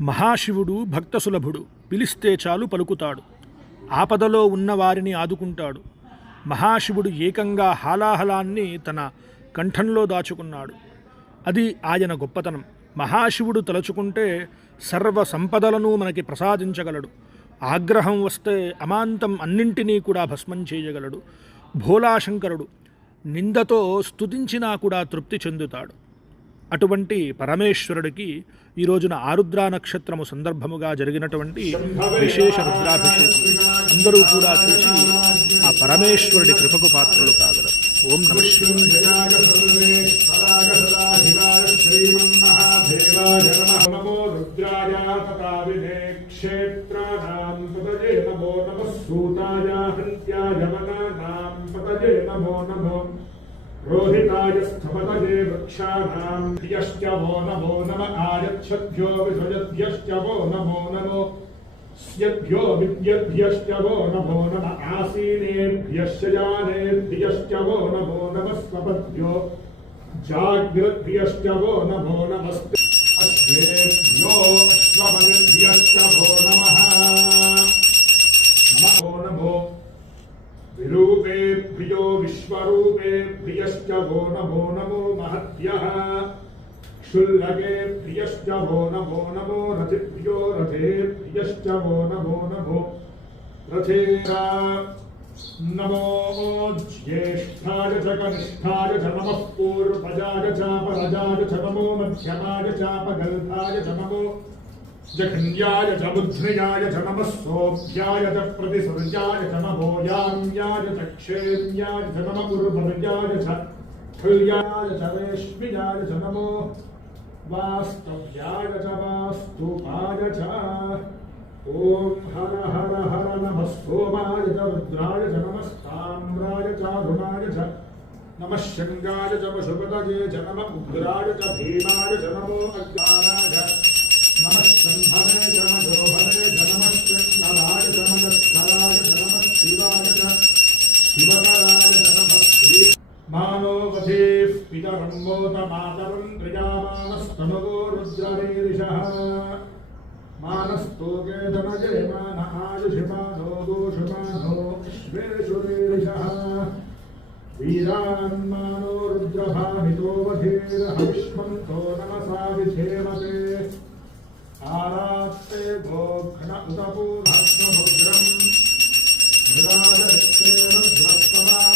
మహాశివుడు భక్తసులభుడు, పిలిస్తే చాలు పలుకుతాడు. ఆపదలో ఉన్నవారిని ఆదుకుంటాడు. మహాశివుడు ఏకంగా హాలాహలాన్ని తన కంఠంలో దాచుకున్నాడు. అది ఆయన గొప్పతనం. మహాశివుడు తలుచుకుంటే సర్వ సంపదలను మనకి ప్రసాదించగలడు. ఆగ్రహం వస్తే అమాంతం అన్నింటినీ కూడా భస్మం చేయగలడు. భోలాశంకరుడు నిందతో స్తుతించినా కూడా తృప్తి చెందుతాడు. అటువంటి పరమేశ్వరుడికి ఈ రోజున ఆరుద్రా నక్షత్రము సందర్భముగా జరిగినటువంటి విశేష రుద్రాభిషేకం అందరూ కూడా చూసి ఆ పరమేశ్వరుడి కృపకు పాత్రలు కాగలరు. ఓం నమః శివాయ. रोहिताय स्थपतये वृक्षाणां धियश्च वो नमो नम आयच्छद्भ्यो विसृजद्भ्यश्च वो नमो नमो स्यद्भ्यो विद्यद्भ्यश्च वो नमो नम आसीनेभ्यश्च यानेभ्यश्च वो नमो नमः स्वपद्भ्यो जाग्रद्भ्यश्च वो नमो नमस्ते अश्वेभ्यो अश्वपतिभ्यश्च वो नमः नमो नमो विरूपेभ्यो विश्वरूपेभ्यश्च वो नमो नमो महद्भ्यः क्षुल्लकेभ्यश्च वो नमो नमो रथिभ्यो रथेभ्यश्च वो नमो नमो रथेभ्यः नमो ज्येष्ठाय च कनिष्ठाय च नमः पूर्वजाय च परजाय च नमो मध्यमाय च अपगल्भाय च नमो जघन्याय च बुद्ध्याय च नमः सोऽभ्याय च प्रतिसर्याय च नमो याम्याय च क्षेम्याय च नमः उर्वर्याय च खल्याय च रेश्म्याय च नमो वास्तव्याय च वास्तुपाय च ॐ हर हर हर नमः सोमाय च रुद्राय च नमस्ताम्राय च अरुणाय च नमः शङ्गाय च पशुपतये च नमः उग्राय च भीमाय च नमो अज्ञानाय नमः शंभवे च मधोभवे च नमः शंभवाय च मदस्कराय च नमः शिवाय च शिवकराय च नमः श्री मानोवधेः पितरं मोत मातरं त्रियामानस्तमगो रुद्ररीरिषः मानस्तोके धनजे मान आयुषमानो गोषुमानो श्वेषुरीरिषः वीरान्मानो रुद्रभामितो वधेर्हविष्मन्तो नमसा विधेमते आरात्ते गोघ्न उदपूर्णस्वभुद्रम्